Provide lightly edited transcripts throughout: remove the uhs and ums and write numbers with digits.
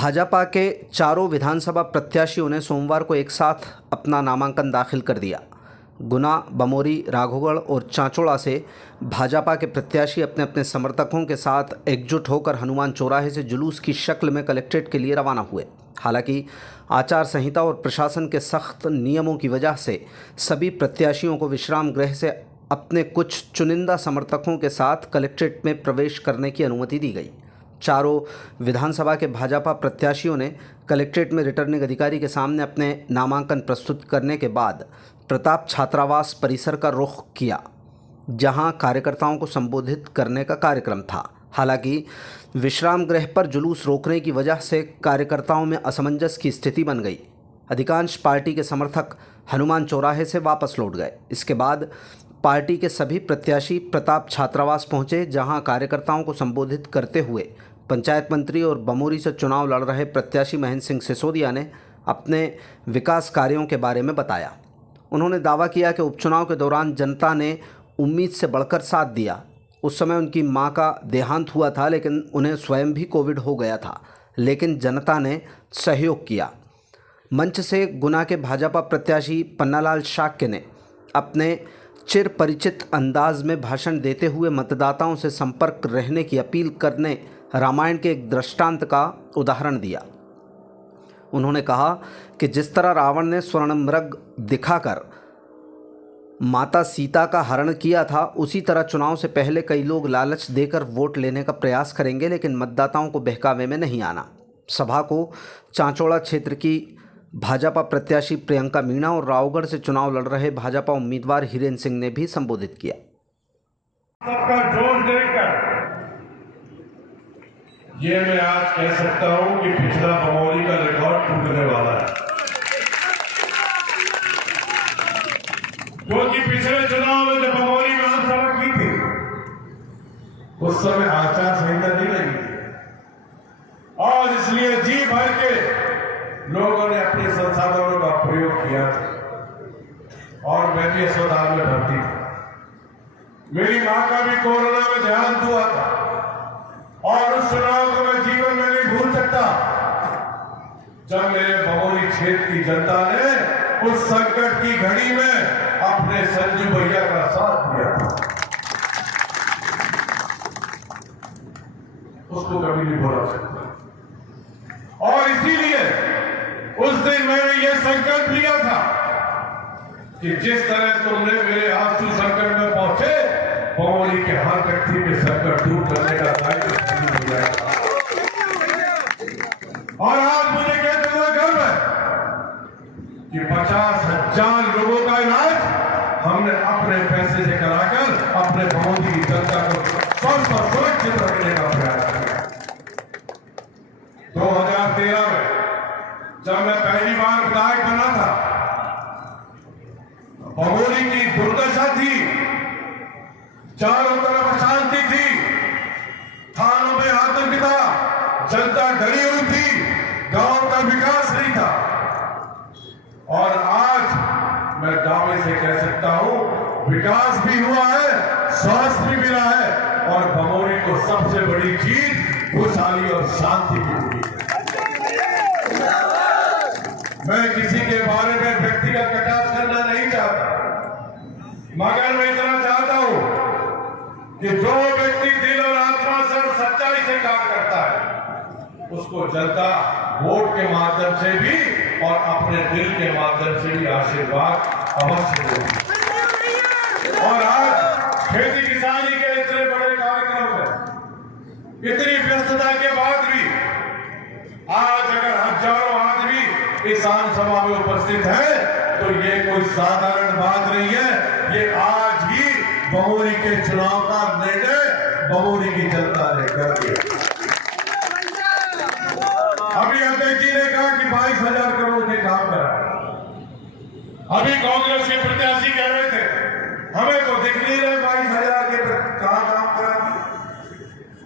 भाजपा के चारों विधानसभा प्रत्याशियों ने सोमवार को एक साथ अपना नामांकन दाखिल कर दिया। गुना, बमोरी, राघोगढ़ और चांचौड़ा से भाजपा के प्रत्याशी अपने अपने समर्थकों के साथ एकजुट होकर हनुमान चौराहे से जुलूस की शक्ल में कलेक्ट्रेट के लिए रवाना हुए। हालांकि आचार संहिता और प्रशासन के सख्त नियमों की वजह से सभी प्रत्याशियों को विश्राम गृह से अपने कुछ चुनिंदा समर्थकों के साथ कलेक्ट्रेट में प्रवेश करने की अनुमति दी गई। चारों विधानसभा के भाजपा प्रत्याशियों ने कलेक्ट्रेट में रिटर्निंग अधिकारी के सामने अपने नामांकन प्रस्तुत करने के बाद प्रताप छात्रावास परिसर का रुख किया, जहां कार्यकर्ताओं को संबोधित करने का कार्यक्रम था। हालांकि विश्राम गृह पर जुलूस रोकने की वजह से कार्यकर्ताओं में असमंजस की स्थिति बन गई। अधिकांश पार्टी के समर्थक हनुमान चौराहे से वापस लौट गए। इसके बाद पार्टी के सभी प्रत्याशी प्रताप छात्रावास पहुंचे, जहां कार्यकर्ताओं को संबोधित करते हुए पंचायत मंत्री और बमोरी से चुनाव लड़ रहे प्रत्याशी महेंद्र सिंह सिसोदिया ने अपने विकास कार्यों के बारे में बताया। उन्होंने दावा किया कि उपचुनाव के दौरान जनता ने उम्मीद से बढ़कर साथ दिया। उस समय उनकी मां का देहांत हुआ था, लेकिन उन्हें स्वयं भी कोविड हो गया था, लेकिन जनता ने सहयोग किया। मंच से गुना के भाजपा प्रत्याशी पन्नालाल शाक्य ने अपने चिर परिचित अंदाज में भाषण देते हुए मतदाताओं से संपर्क रहने की अपील करने रामायण के एक दृष्टांत का उदाहरण दिया। उन्होंने कहा कि जिस तरह रावण ने स्वर्ण मृग दिखाकर माता सीता का हरण किया था, उसी तरह चुनाव से पहले कई लोग लालच देकर वोट लेने का प्रयास करेंगे, लेकिन मतदाताओं को बहकावे में नहीं आना। सभा को चांचौड़ा क्षेत्र की भाजपा प्रत्याशी प्रियंका मीणा और रावगढ़ से चुनाव लड़ रहे भाजपा उम्मीदवार हिरेन सिंह ने भी संबोधित किया। सबका जोश देखकर ये मैं आज कह सकता हूं कि पिछला बमोरी का रिकॉर्ड टूटने वाला है, क्योंकि पिछले चुनाव में जब बमोरी विधानसभा की थी उस समय आचार संहिता नहीं लगी थी, और इसलिए जी भर के लोगों ने अपने संसाधनों का प्रयोग किया था और मैं भी अस्पताल में भर्ती था। मेरी मां का भी कोरोना में देहांत हुआ था और उस चुनाव को मैं जीवन में नहीं भूल सकता, जब मेरे बमोरी क्षेत्र की जनता ने उस संकट की घड़ी में अपने संजू भैया का साथ दिया था। उसको कभी नहीं भुला सकता, और इसीलिए उस दिन मैंने ये संकल्प लिया था कि जिस तरह तुमने मेरे आंसू संकट में पहुंचे, बमोरी के हर व्यक्ति के संकट दूर करने का दायित्व हो जाएगा। और आज मुझे कहते हुए गर्व है कि 50,000 लोगों का इलाज हमने अपने पैसे से कराकर अपने बमोरी की जनता को स्वस्थ और सुरक्षित रखने का प्रयास किया। 2013 में जब मैं पहली बार विधायक बना था, बमोरी की दुर्दशा थी, चारों तरफ अशांति थी, थानों में आतंक था, जनता डरी हुई थी, गांव का विकास नहीं था। और आज मैं दावे से कह सकता हूं, विकास भी हुआ है, स्वास्थ्य भी मिला है, और बमोरी को सबसे बड़ी चीज खुशहाली और शांति की मिली है। मैं किसी के बारे में व्यक्तिगत कटाक्ष करना नहीं चाहता, मगर मैं इतना चाहता हूं कि जो व्यक्ति दिल और आत्मा से और सच्चाई से काम करता है, उसको जनता वोट के माध्यम से भी और अपने दिल के माध्यम से भी आशीर्वाद अवश्य देगी। और आज खेती किसानी के इतने बड़े कार्यक्रम में इतनी व्यस्तता के बाद भी आज अगर हजारों आदमी किसान सभा में उपस्थित है, तो ये कोई साधारण बात नहीं है। ये आज ही बमोरी के चुनाव का निर्णय बमोरी की जनता ने कर दिया। अभी अध्यक्ष जी ने कहा कि 22,000 करोड़ के काम करा। अभी कांग्रेस के प्रत्याशी कह रहे थे, हमें तो दिख नहीं रहे 22,000 के काम करा।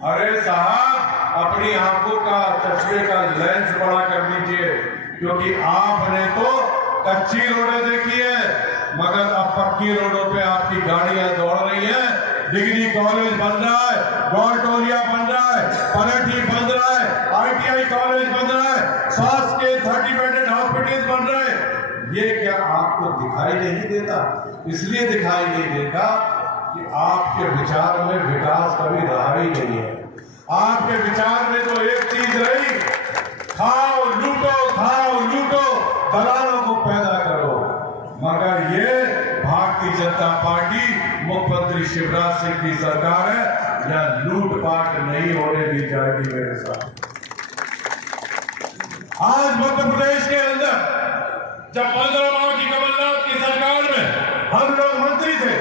अरे साहब, अपनी आंखों का चश्मे का लेंस बड़ा कर लीजिए, क्योंकि आपने तो कच्ची रोडें देखी है, मगर अब पक्की रोडों पे आपकी गाड़ियां दौड़ रही हैं। डिग्री कॉलेज बन रहा है, गौरटोलिया बन रहा है, पनठी बन रहा है, ITI कॉलेज बन रहा है, दिखाई नहीं देता। इसलिए दिखाई नहीं देता कि आपके विचार में विकास कभी रहा ही नहीं है। आपके विचार में तो एक चीज रही, खाओ लूटो, दलालों को पैदा करो। मगर ये भारतीय जनता पार्टी मुख्यमंत्री शिवराज सिंह की सरकार है, यह लूटपाट नहीं होने दी जाएगी मेरे साथ। आज मध्य प्रदेश के अंदर जब 15 माह की कमलनाथ की सरकार में हम लोग मंत्री थे,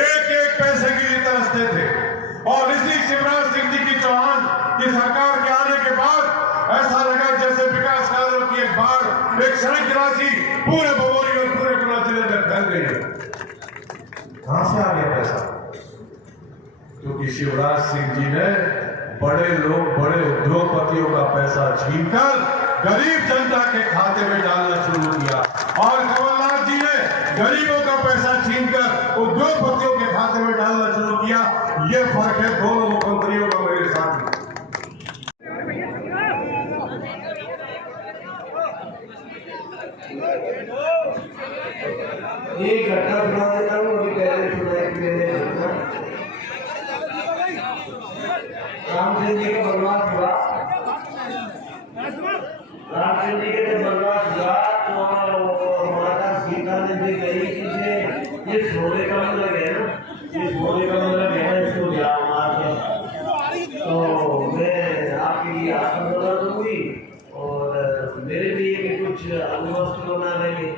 एक पैसे के लिए तरसते थे, और इसी शिवराज सिंह जी की चौहान की सरकार के आने के बाद ऐसा लगा जैसे विकास कार्यों की एक बाढ़, एक सड़क राशि पूरे बमोरी और पूरे गुना जिले में फैल गई है। कहां से आ गया पैसा? क्योंकि शिवराज सिंह जी ने बड़े लोग, बड़े उद्योगपतियों का पैसा छीनकर गरीब जनता के खाते में डालना शुरू किया, और कमलनाथ जी ने गरीबों का पैसा छीनकर उद्योगपतियों के खाते में डालना शुरू किया। ये फर्क है दोनों मुख्यमंत्रियों का मेरे साथ। एक घटना सुना देता हूँ, अभी पहले सुनाई कि मैंने रामचंद्र जी का वनवास हुआ। रामचंद्र जी के जब वनवास हुआ तो माता सीता ने भी कही कि ये सोने का मतलब है ना, ये सोने का मतलब है, इसको जाओ मार के, तो मैं आपके लिए आसन बना दूंगी और मेरे लिए भी कुछ अनुवस्त्र बना देंगे।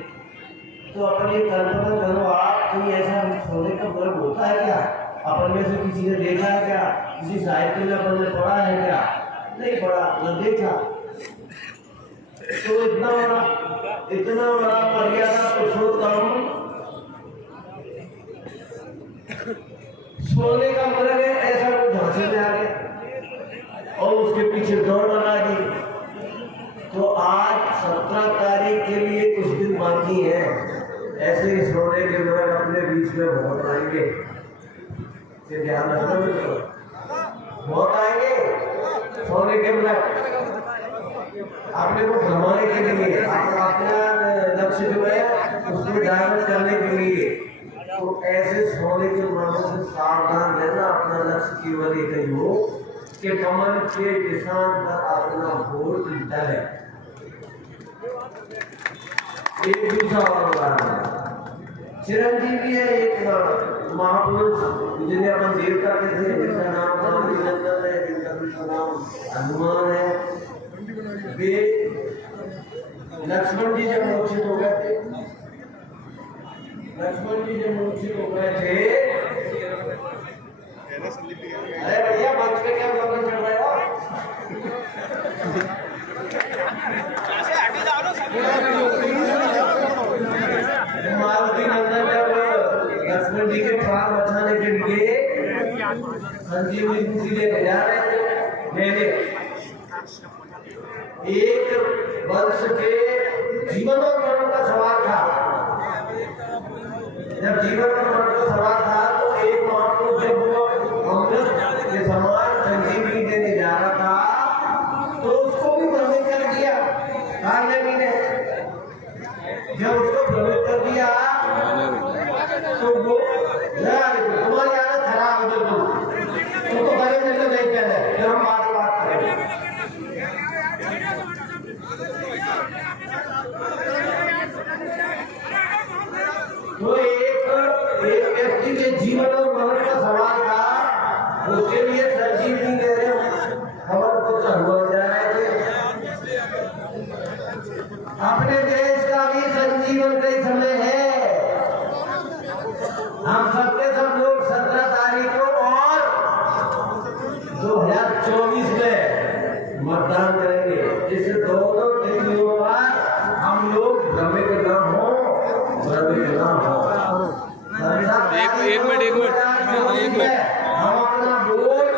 तो अपन ये कल्पना करो, आप कहीं ऐसा सोने का मतलब होता है क्या? अपन में से किसी ने देखा है क्या? किसी साहित्य में अपन ने पढ़ा है क्या? नहीं पढ़ा, न देखा। तो इतना बड़ा मर्यादा पुरुषोत्तम सोने का मतलब है, ऐसा वो झांसे में आ गया और उसके पीछे दौड़ लगा दी। तो आज 17 तारीख के लिए कुछ दिन बाकी है, ऐसे ही सोने के मृग अपने बीच में बहुत आएंगे, ध्यान रखना, बहुत आएंगे सोने के मृग अपने को भरमाने के लिए, अपना लक्ष्य जो है उसको डायवर्ट करने के लिए। तो ऐसे सोने के मृगों से सावधान रहना। अपना लक्ष्य केवल एक ही हो कि कमल के निशान पर अपना वोट डाले। एक दूसरा चिरंजीवी है, एक महापुरुष जिन्हें अपन देवता कहते हैं, जिनका नाम रामचंद्र है, जिनका दूसरा नाम हनुमान है। वे लक्ष्मण जी जब मूर्छित हो गए थे, अरे भैया मंच पे क्या प्रॉब्लम चल रहा है? मारुति नंदन जब लक्ष्मण जी के प्राण बचाने के लिए संजीवनी बूटी लेके जा रहे थे, एक वंश के जीवन और मरण का सवाल था। जब जीवन और मरण का सवाल था तो एक महापुरुष जब वो अमृत के समान संजीवनी देने जा रहा था तो उसको भी भ्रमित कर दिया कालनेमी ने। जब उसको भ्रमित कर दिया तो वो तुम्हारी आदत खराब है, तुम तो बड़े नहीं पहले, जब हम बात करें। तो एक व्यक्ति के जीवन और मरण का सवाल था, उसके लिए संजीवनी दे रहे खबर को हनुमान जा रहे थे। अपने देश का भी संजीवन का समय है। हम सबके सब लोग 17 तारीख को और 2024 में मतदान करेंगे। इस दोनों तिथियों पर हम लोग भ्रमित न हो। एक मिनट हम अपना वोट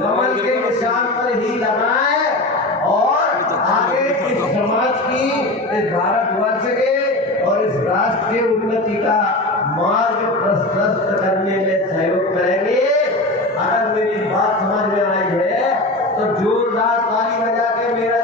कमल के निशान पर ही लगाएं और आगे इस समाज की, इस भारतवर्ष के और इस राष्ट्र की उन्नति का मार्ग प्रशस्त करने में सहयोग करेंगे। अगर मेरी बात समझ में आई है तो जोरदार ताली बजा के मेरा